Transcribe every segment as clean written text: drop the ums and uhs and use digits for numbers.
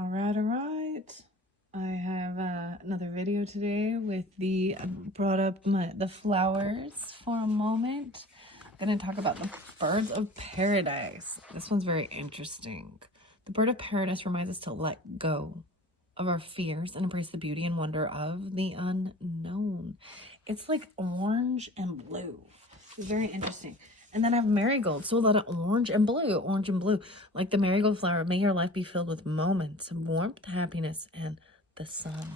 All right. I have another video today with I brought up the flowers for a moment. I'm going to talk about the birds of paradise. This one's very interesting. The bird of paradise reminds us to let go of our fears and embrace the beauty and wonder of the unknown. It's like orange and blue. It's very interesting. And then I have marigold, so a lot of orange and blue. Like the marigold flower, may your life be filled with moments of warmth, happiness, and the sun.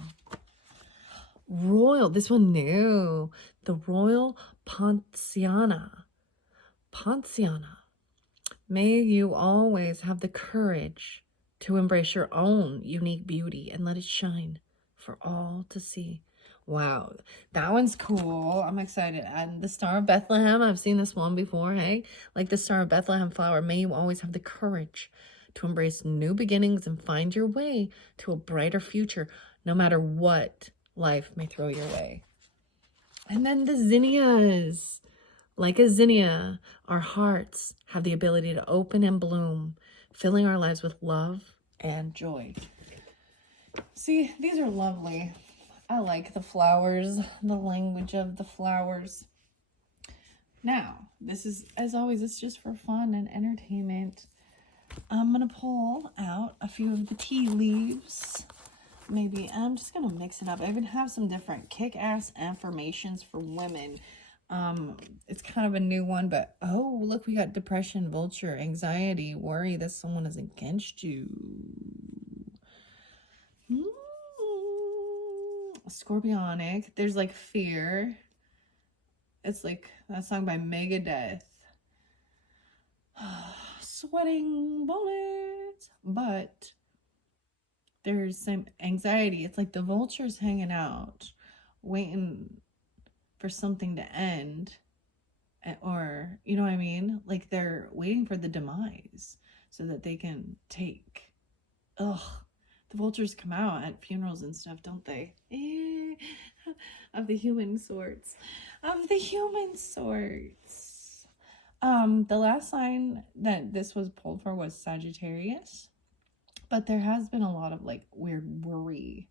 Royal, this one new. The Royal Ponciana. May you always have the courage to embrace your own unique beauty and let it shine for all to see. Wow, that one's cool. I'm excited. And the Star of Bethlehem, I've seen this one before, hey? Like the Star of Bethlehem flower, may you always have the courage to embrace new beginnings and find your way to a brighter future, no matter what life may throw your way. And then the zinnias. Like a zinnia, our hearts have the ability to open and bloom, filling our lives with love and joy. See, these are lovely. I like the flowers, the language of the flowers. Now, this is, as always, it's just for fun and entertainment. I'm going to pull out a few of the tea leaves. Maybe I'm just going to mix it up. I even have some different kick-ass affirmations for women. It's kind of a new one, but oh, look, we got depression, vulture, anxiety, worry that someone is against you. Scorpionic. There's like fear. It's like that song by Megadeth. Sweating bullets. But there's some anxiety. It's like the vultures hanging out, waiting for something to end. Or, you know what I mean? Like they're waiting for the demise so that they can take. Ugh. The vultures come out at funerals and stuff, don't they? Of the human sorts. The last sign that this was pulled for was Sagittarius. But there has been a lot of like weird worry.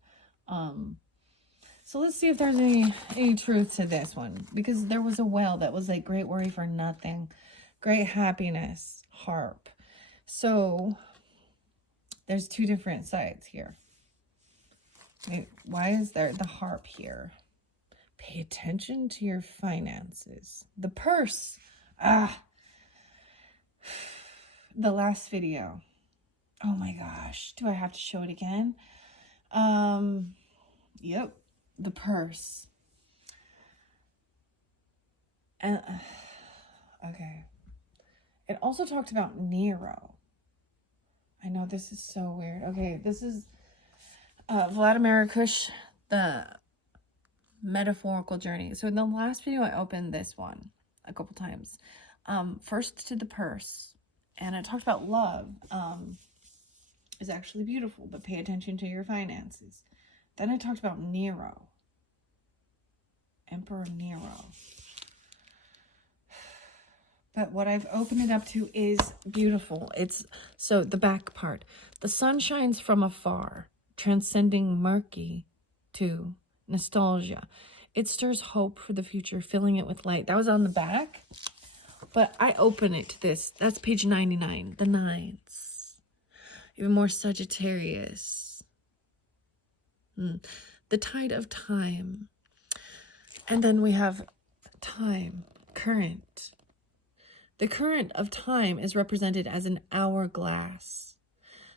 So let's see if there's any truth to this one. Because there was a whale that was like great worry for nothing. Great happiness. Harp. So there's two different sides here. Why is there the harp here? Pay attention to your finances. The purse. The last video. Oh my gosh. Do I have to show it again? Yep. The purse. And okay. It also talked about Nero. I know this is so weird. Okay, this is Vladimir Kush, the metaphorical journey. So in the last video, I opened this one a couple times. First to the purse, and it talked about love is actually beautiful, but pay attention to your finances. Then I talked about Nero, Emperor Nero. But what I've opened it up to is beautiful. So the back part. The sun shines from afar, transcending murky to nostalgia. It stirs hope for the future, filling it with light. That was on the back. But I open it to this. That's page 99. The nines. Even more Sagittarius. The tide of time. And then we have time, current. The current of time is represented as an hourglass.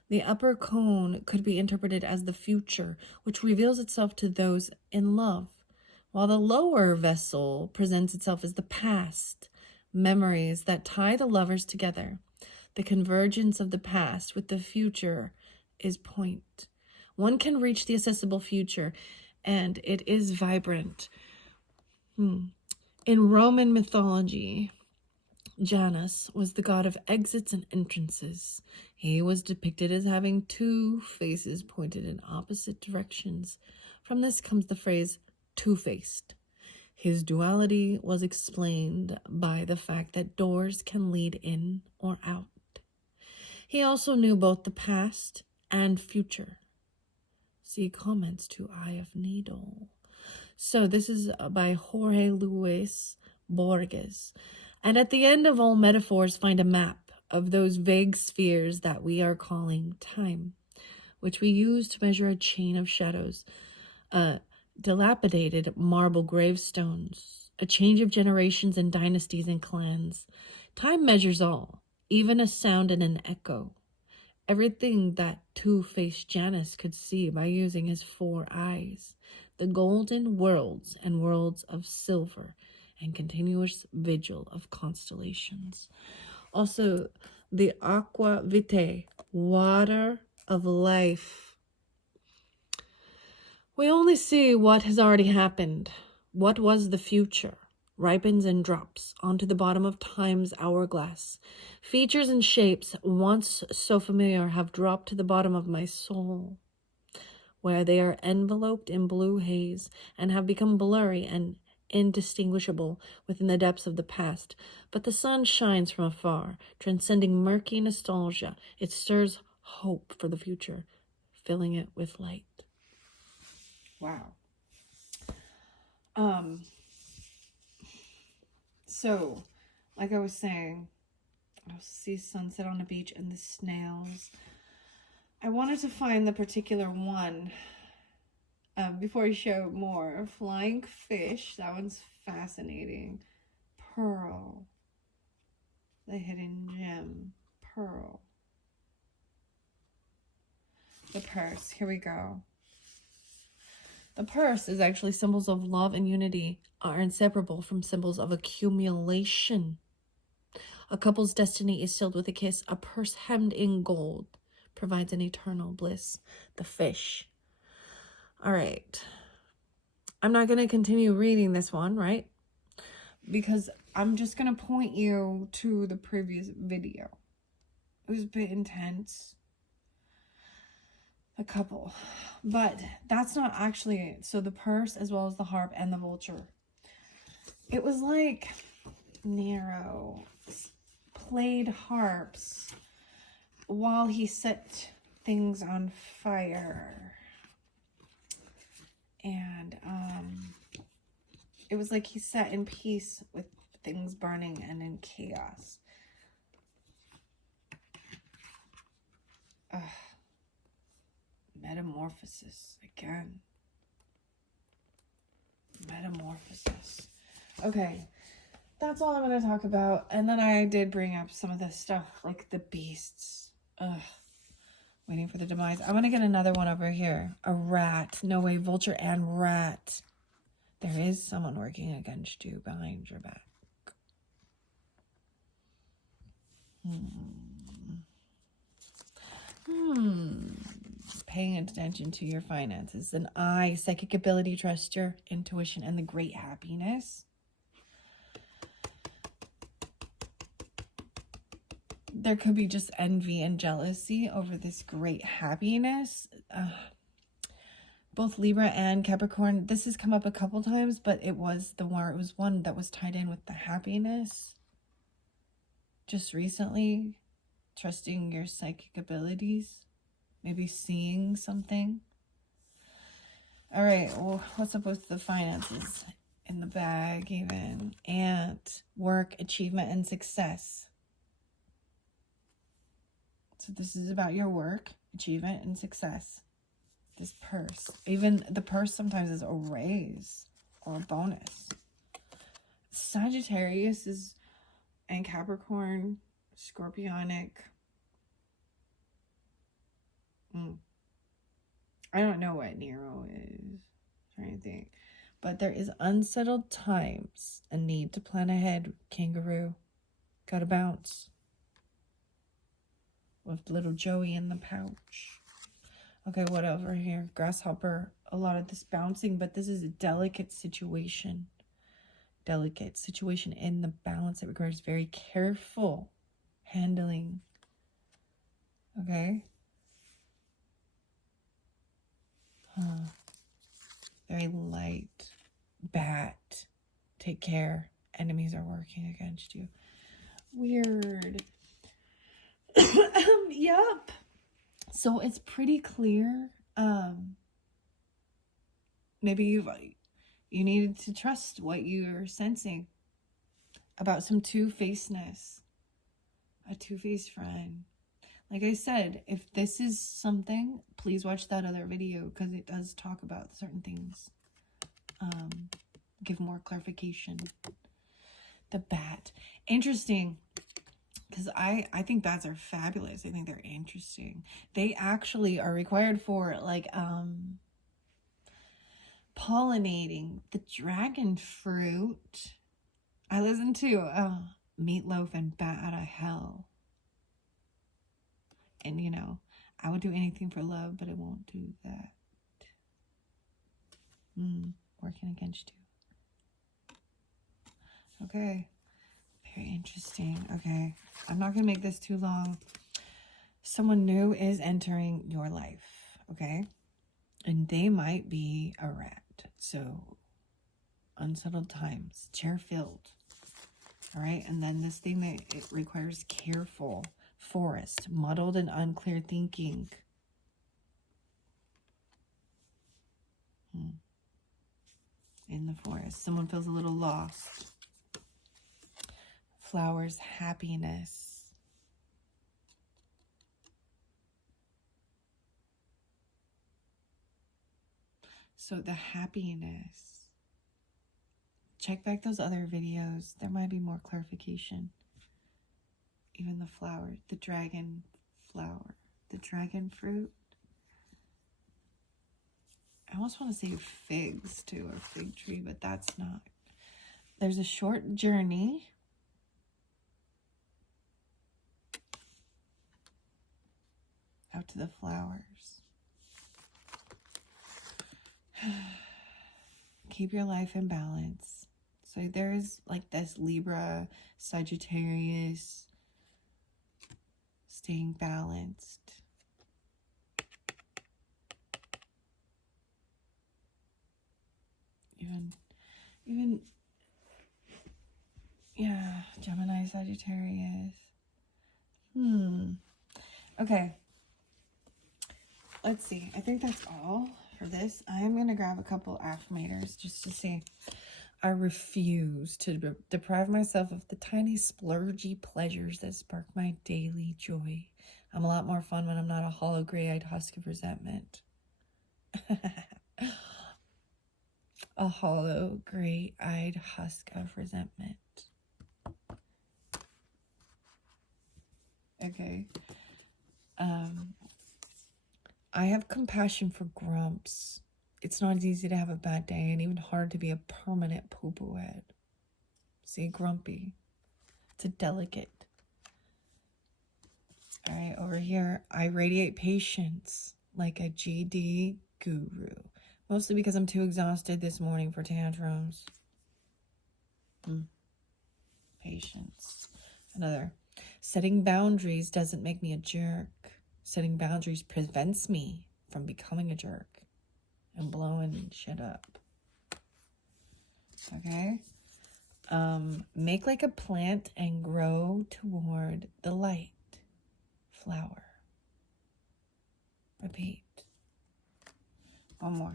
The upper cone could be interpreted as the future, which reveals itself to those in love, while the lower vessel presents itself as the past, memories that tie the lovers together. The convergence of the past with the future is point. One can reach the accessible future, and it is vibrant. In Roman mythology, Janus was the god of exits and entrances. He was depicted as having two faces pointed in opposite directions. From this comes the phrase two-faced. His duality was explained by the fact that doors can lead in or out. He also knew both the past and future. See comments to Eye of Needle. So this is by Jorge Luis Borges. And at the end of all metaphors, find a map of those vague spheres that we are calling time, which we use to measure a chain of shadows, dilapidated marble gravestones, a change of generations and dynasties and clans. Time measures all, even a sound and an echo. Everything that two-faced Janus could see by using his 4 eyes. The golden worlds and worlds of silver and continuous vigil of constellations. Also, the aqua vitae, water of life. We only see what has already happened. What was the future? Ripens and drops onto the bottom of time's hourglass. Features and shapes once so familiar have dropped to the bottom of my soul, where they are enveloped in blue haze and have become blurry and indistinguishable within the depths of the past. But the sun shines from afar, transcending murky nostalgia. It stirs hope for the future, filling it with light. Wow. So, like I was saying, I'll see sunset on the beach and the snails. I wanted to find the particular one before I show more. Flying fish, that one's fascinating. Pearl, the hidden gem. Pearl. The purse, here we go. The purse is actually symbols of love and unity are inseparable from symbols of accumulation. A couple's destiny is sealed with a kiss. A purse hemmed in gold provides an eternal bliss. The fish. All right. I'm not going to continue reading this one, right? Because I'm just going to point you to the previous video. It was a bit intense. A couple. But that's not actually it. So the purse as well as the harp and the vulture. It was like Nero played harps while he set things on fire. And it was like he sat in peace with things burning and in chaos. Metamorphosis again. Metamorphosis. Okay, that's all I'm going to talk about. And then I did bring up some of the stuff like the beasts. Waiting for the demise. I'm going to get another one over here. A rat. No way, vulture and rat. There is someone working against you behind your back. Paying attention to your finances. An eye, psychic ability, trust your intuition, and the great happiness. There could be just envy and jealousy over this great happiness. Both Libra and Capricorn, this has come up a couple times, but it was one that was tied in with the happiness. Just recently, trusting your psychic abilities. Maybe seeing something. All right, well, what's up with the finances? In the bag even. And work, achievement, and success. So this is about your work, achievement, and success. This purse. Even the purse sometimes is a raise or a bonus. Sagittarius is, and Capricorn, Scorpionic. I don't know what Nero is. I'm trying to think. But there is unsettled times. A need to plan ahead. Kangaroo. Gotta bounce. With little Joey in the pouch. Okay, what over here? Grasshopper. A lot of this bouncing, but this is a delicate situation. Delicate situation in the balance. It requires very careful handling. Okay. Very light. Bat. Take care. Enemies are working against you. Weird. Yup. So it's pretty clear. Maybe you needed to trust what you're sensing about some two-facedness, a two-faced friend. Like I said, if this is something, please watch that other video because it does talk about certain things. Give more clarification. The bat. Interesting. Because I think bats are fabulous. I think they're interesting. They actually are required for like pollinating the dragon fruit. I listened to Meatloaf and Bat Out of Hell. And you know, I would do anything for love, but I won't do that. Working against you. Okay. Very interesting. Okay. I'm not going to make this too long. Someone new is entering your life. Okay. And they might be a rat. So, unsettled times. Chair filled. All right. And then this thing that it requires careful. Forest. Muddled and unclear thinking. In the forest. Someone feels a little lost. Flowers. Happiness. So the happiness. Check back those other videos. There might be more clarification. Even the flower. The dragon flower. The dragon fruit. I almost want to say figs too, or fig tree, but that's not. There's a short journey. Out to the flowers. Keep your life in balance. So there's like this Libra, Sagittarius, staying balanced. Even, yeah, Gemini, Sagittarius. Okay. Let's see. I think that's all for this. I'm going to grab a couple affirmators just to see. I refuse to deprive myself of the tiny splurgy pleasures that spark my daily joy. I'm a lot more fun when I'm not a hollow gray-eyed husk of resentment. A hollow gray-eyed husk of resentment. Okay. I have compassion for grumps. It's not easy to have a bad day and even hard to be a permanent poo-poo head. See, grumpy. It's a delicate. All right, over here, I radiate patience like a GD guru. Mostly because I'm too exhausted this morning for tantrums. Patience. Another. Setting boundaries doesn't make me a jerk. Setting boundaries prevents me from becoming a jerk and blowing shit up. Okay? Make like a plant and grow toward the light. Flower. Repeat. One more.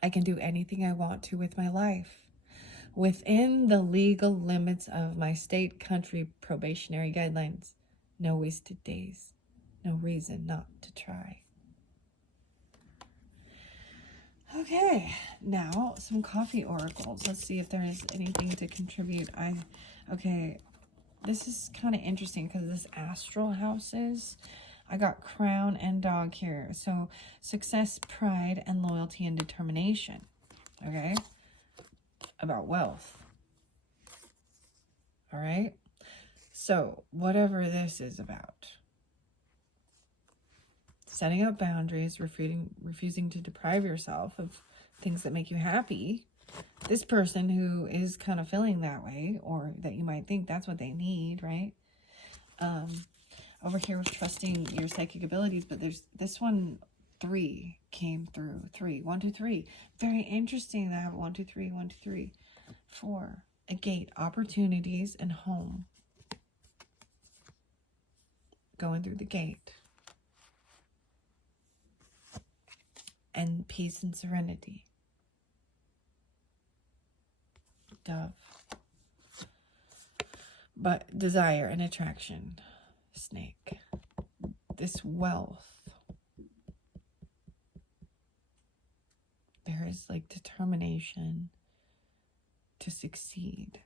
I can do anything I want to with my life within the legal limits of my state, country, probationary guidelines. No wasted days. No reason not to try. Okay, now some coffee oracles. Let's see if there is anything to contribute. Okay, this is kind of interesting because this astral houses. I got crown and dog here. So success, pride, and loyalty and determination. Okay, about wealth. All right. So whatever this is about. Setting up boundaries, refusing to deprive yourself of things that make you happy. This person who is kind of feeling that way, or that you might think that's what they need, right? Over here was trusting your psychic abilities, but there's this one, 3 came through. 3, 1, 2, 3. Very interesting that I have 1, 2, 3, 1, 2, 3. 4, a gate, opportunities, and home. Going through the gate. and peace and serenity. Dove. But desire and attraction. Snake. This wealth. There is like determination to succeed.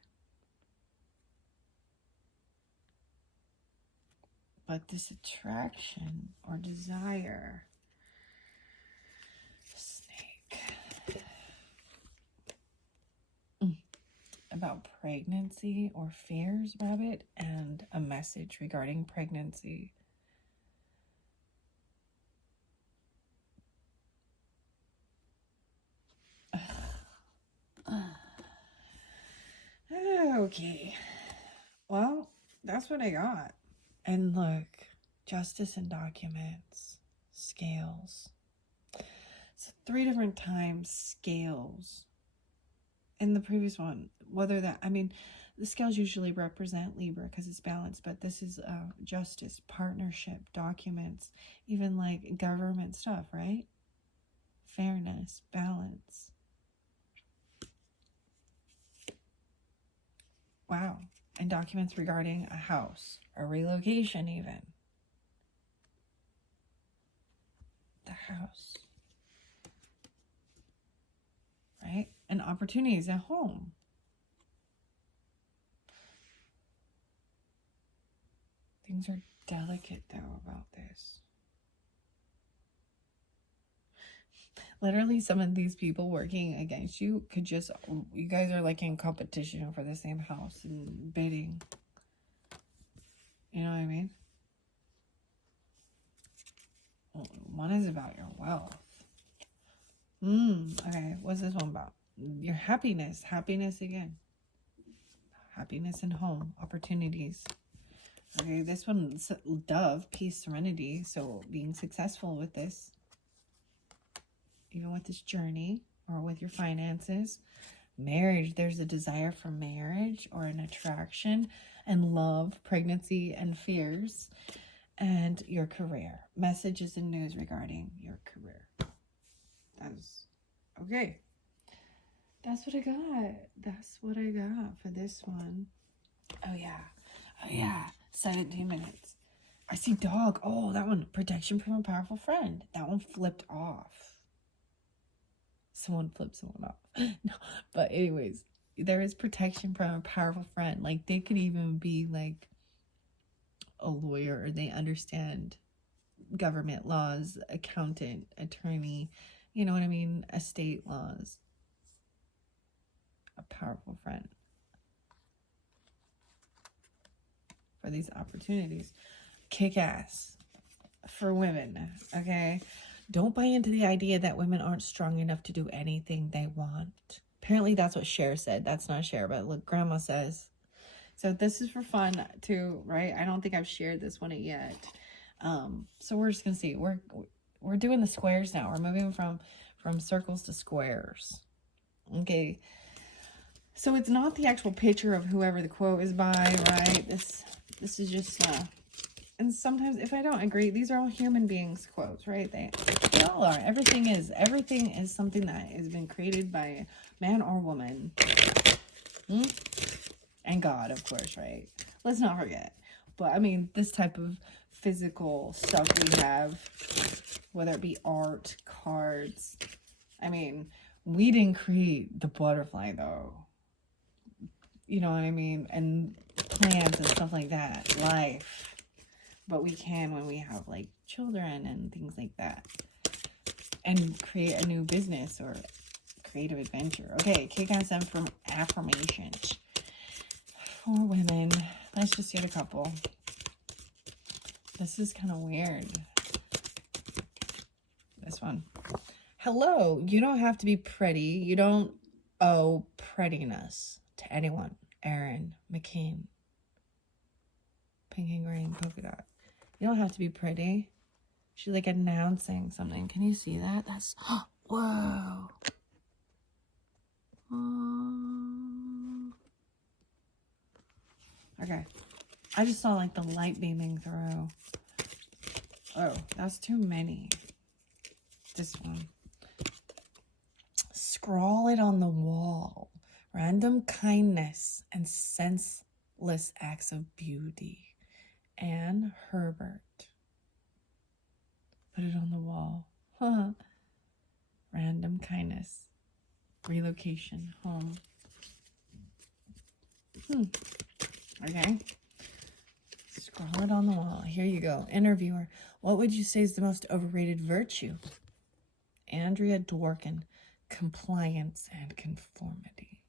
But this attraction or desire, snake, about pregnancy or fears, rabbit, and a message regarding pregnancy. Okay, well, that's what I got. And look, justice and documents, scales. So 3 different times scales. In the previous one, whether that, I mean, the scales usually represent Libra because it's balanced, but this is justice, partnership, documents, even like government stuff, right? Fairness, balance. Wow. And documents regarding a house, a relocation even. The house. Right? And opportunities at home. Things are delicate though about this. Literally, some of these people working against you could just, you guys are like in competition for the same house and bidding. You know what I mean? One is about your wealth. Okay, what's this one about? Your happiness. Happiness again. Happiness in home. Opportunities. Okay, this one's dove, peace, serenity. So being successful with this. Even with this journey or with your finances. Marriage, there's a desire for marriage or an attraction and love, pregnancy and fears, and your career. Messages and news regarding your career. That's okay. That's what I got. That's what I got for this one. Oh yeah. 17 minutes. I see dog. Oh, that one. Protection from a powerful friend. That one flipped off. Someone flipped someone off. No, but anyways, there is protection from a powerful friend. Like, they could even be like a lawyer, or they understand government laws, accountant, attorney, you know what I mean? Estate laws. A powerful friend for these opportunities. Kick ass for women, okay? Don't buy into the idea that women aren't strong enough to do anything they want. Apparently that's what Cher said. That's not Cher, but look, Grandma says. So this is for fun too, right? I don't think I've shared this one yet. So we're just gonna see. We're doing the squares now. We're moving from circles to squares. Okay. So it's not the actual picture of whoever the quote is by, right? This is just and sometimes if I don't agree, these are all human beings quotes, right? They all are. Everything is something that has been created by man or woman. And God, of course, right? Let's not forget. But I mean, this type of physical stuff we have, whether it be art, cards. I mean, we didn't create the butterfly though. You know what I mean? And plants and stuff like that. Life. But we can when we have like children and things like that. And create a new business or creative adventure. Okay, kick-ass affirmations. For women. Let's just get a couple. This is kind of weird. This one. Hello, you don't have to be pretty. You don't owe prettiness to anyone. Erin McCain. Pink and green polka dot. You don't have to be pretty. She's like announcing something. Can you see that? That's, whoa. Okay. I just saw like the light beaming through. Oh, that's too many. This one. Scrawl it on the wall. Random kindness and senseless acts of beauty. Anne Herbert. Put it on the wall. Random kindness. Relocation. Home. Okay. Scroll it on the wall. Here you go. Interviewer. What would you say is the most overrated virtue? Andrea Dworkin. Compliance and conformity.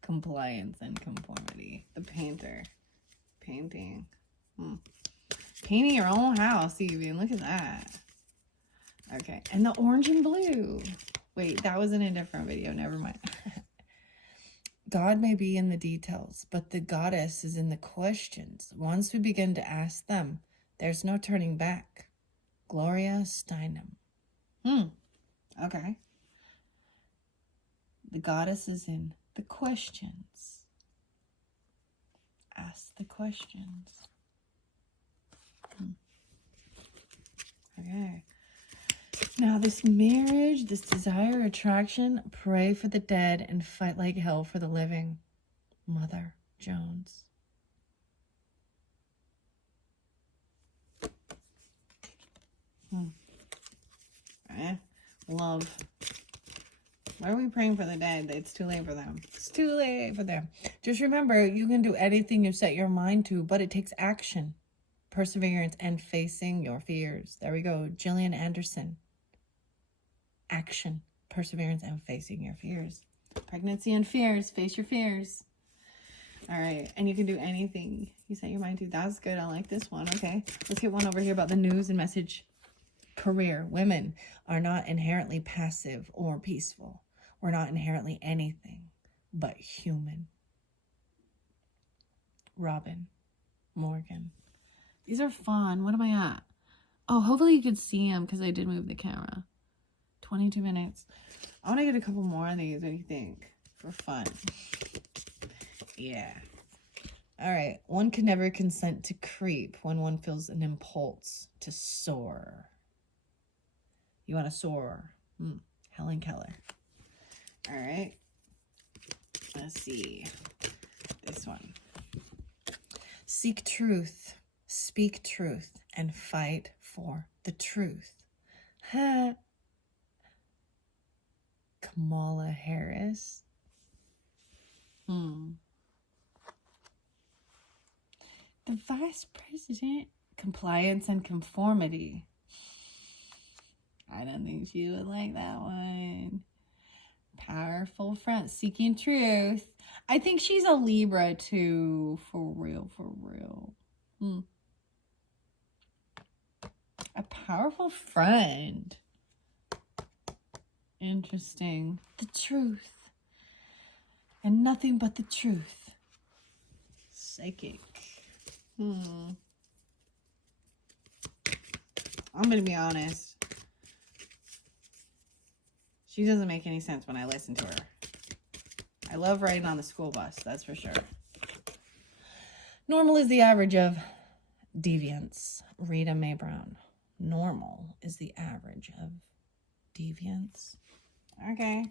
Compliance and conformity. The painter. Painting. Painting your own house, even. Look at that. Okay. And the orange and blue. Wait, that was in a different video. Never mind. God may be in the details, but the goddess is in the questions. Once we begin to ask them, there's no turning back. Gloria Steinem. Okay. The goddess is in the questions. Ask the questions. Okay. Now, this marriage, this desire, attraction, pray for the dead and fight like hell for the living. Mother Jones. Love. Why are we praying for the dead? It's too late for them. It's too late for them. Just remember, you can do anything you set your mind to, but it takes action, perseverance, and facing your fears. There we go. Gillian Anderson. Action, perseverance, and facing your fears. Pregnancy and fears. Face your fears. All right. And you can do anything you set your mind to. That's good. I like this one. Okay. Let's get one over here about the news and message. Career. Women are not inherently passive or peaceful. We're not inherently anything but human. Robin Morgan. These are fun. What am I at? Oh, hopefully you could see them because I did move the camera. 22 minutes. I want to get a couple more of these. What do you think? For fun. Yeah. All right. One can never consent to creep when one feels an impulse to soar. You want to soar. Helen Keller. All right. Let's see. This one. Seek truth. Speak truth. And fight for the truth. Kamala Harris. The vice president. Compliance and conformity. I don't think she would like that one. Powerful front. Seeking truth. I think she's a Libra too. For real, for real. A powerful friend. Interesting. The truth. And nothing but the truth. Psychic. I'm going to be honest. She doesn't make any sense when I listen to her. I love riding on the school bus, that's for sure. Normal is the average of deviance. Rita Mae Brown. Normal is the average of deviance. Okay.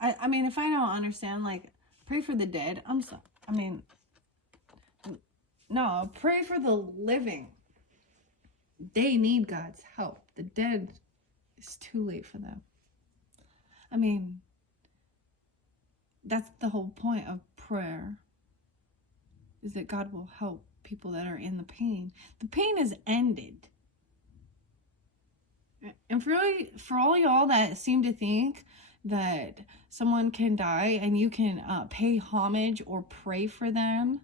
I mean, if I don't understand, like, pray for the dead. No, pray for the living. They need God's help. The dead, it's too late for them. I mean, that's the whole point of prayer, is that God will help people that are in the pain. The pain is ended. And for all y'all that seem to think that someone can die and you can pay homage or pray for them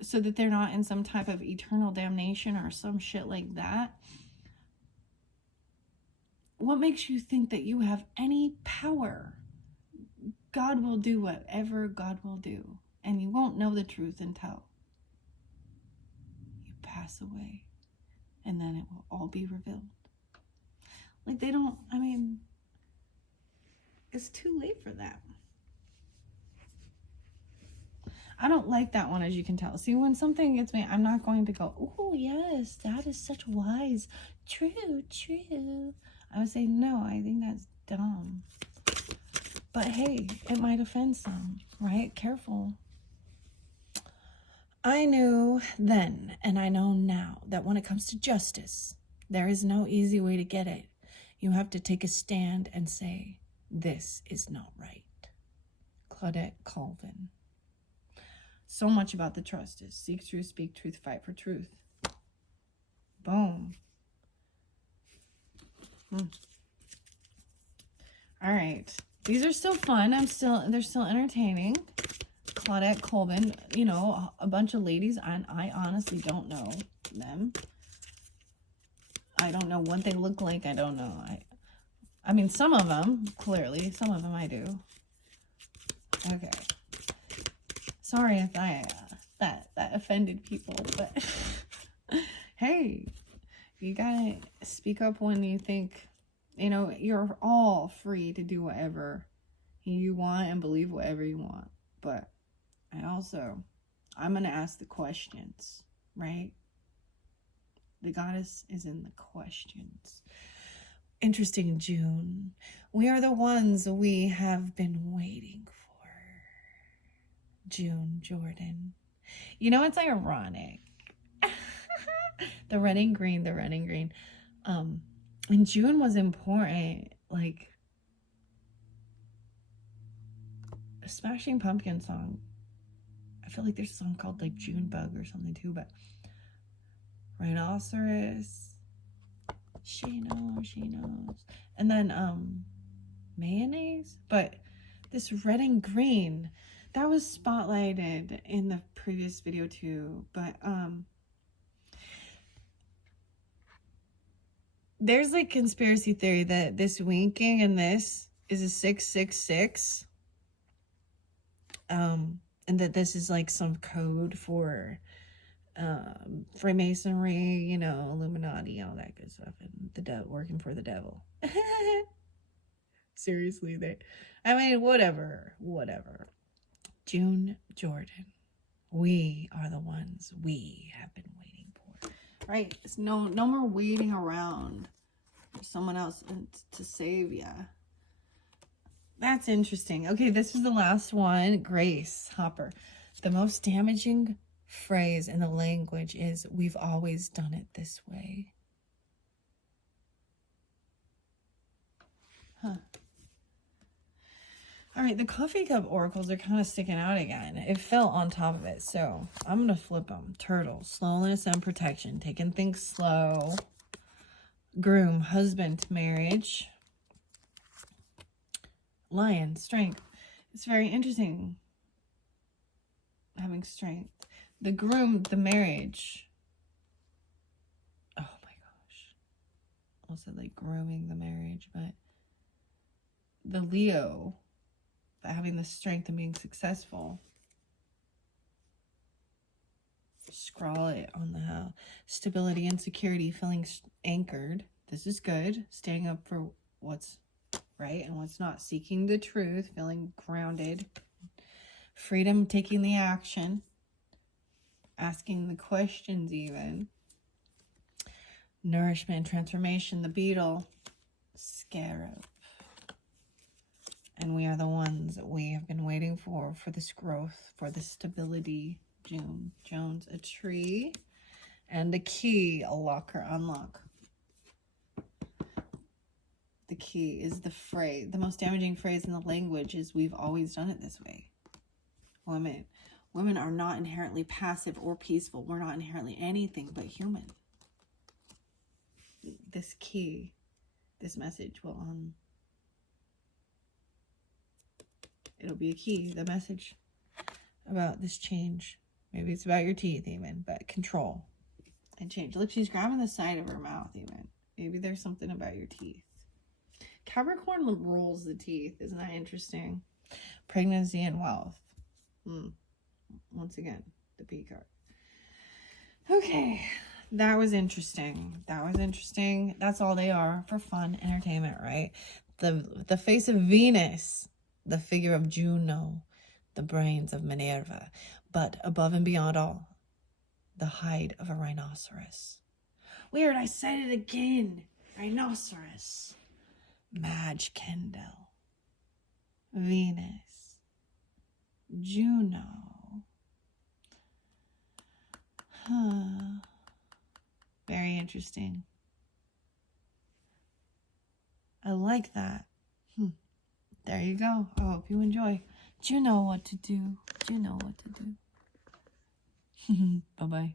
so that they're not in some type of eternal damnation or some shit like that, what makes you think that you have any power? God will do whatever God will do. And you won't know the truth until you pass away. And then it will all be revealed. Like it's too late for that. I don't like that one, as you can tell. See, when something gets me, I'm not going to go, oh, yes, that is such wise. True. I would say, no, I think that's dumb. But hey, it might offend some, right? Careful. I knew then, and I know now, that when it comes to justice, there is no easy way to get it. You have to take a stand and say, this is not right. Claudette Colvin. So much about the trust is seek truth, speak truth, fight for truth. Boom. All right. These are still fun. They're still entertaining. Claudette Colvin, you know, a bunch of ladies, and I honestly don't know them. I don't know what they look like. I don't know. I mean, some of them, clearly. Some of them I do. Okay. Sorry if that offended people, but hey, you gotta speak up when you think, you know, you're all free to do whatever you want and believe whatever you want. But I'm gonna ask the questions, right? The goddess is in the questions. Interesting, June. We are the ones we have been waiting for. June Jordan. You know, it's ironic. The red and green. And June was important. Like, a Smashing Pumpkin song. I feel like there's a song called like June Bug or something too, but Rhinoceros. She knows. And then mayonnaise. But this red and green, that was spotlighted in the previous video too. But there's like conspiracy theory that this winking and this is a 666. And that this is like some code for Freemasonry, you know, Illuminati, all that good stuff, and the devil, working for the devil. Seriously, whatever. June Jordan, we are the ones we have been waiting for. Right? It's no more waiting around for someone else to save ya. That's interesting. Okay, this is the last one. Grace Hopper. The most damaging phrase in the language is, we've always done it this way. Huh. All right, the coffee cup oracles are kind of sticking out again. It fell on top of it, so I'm going to flip them. Turtle, slowness and protection. Taking things slow. Groom, husband, marriage. Lion, strength. It's very interesting having strength. The groom, the marriage. Oh my gosh. Also like grooming the marriage, but the Leo, having the strength and being successful. Scrawl it on the stability and security, feeling anchored. This is good. Staying up for what's right and what's not. Seeking the truth, feeling grounded. Freedom, taking the action. Asking the questions even. Nourishment, transformation, the beetle. Scarab. And we are the ones that we have been waiting for this growth, for this stability. June Jones, a tree. And the key, a locker, unlock. The key is the phrase. The most damaging phrase in the language is, we've always done it this way. Women are not inherently passive or peaceful. We're not inherently anything but human. This key, this message will it'll be a key, the message about this change. Maybe it's about your teeth even, but control and change. Look, she's grabbing the side of her mouth even. Maybe there's something about your teeth. Capricorn rolls the teeth. Isn't that interesting? Pregnancy and wealth. Once again, the P card. Okay, that was interesting. That's all they are, for fun, entertainment, right? The face of Venus, the figure of Juno, the brains of Minerva, but above and beyond all, the hide of a rhinoceros. Weird, I said it again. Rhinoceros. Madge Kendall, Venus, Juno. Very interesting. I like that. There you go. I hope you enjoy. Do you know what to do? Do you know what to do? Bye-bye.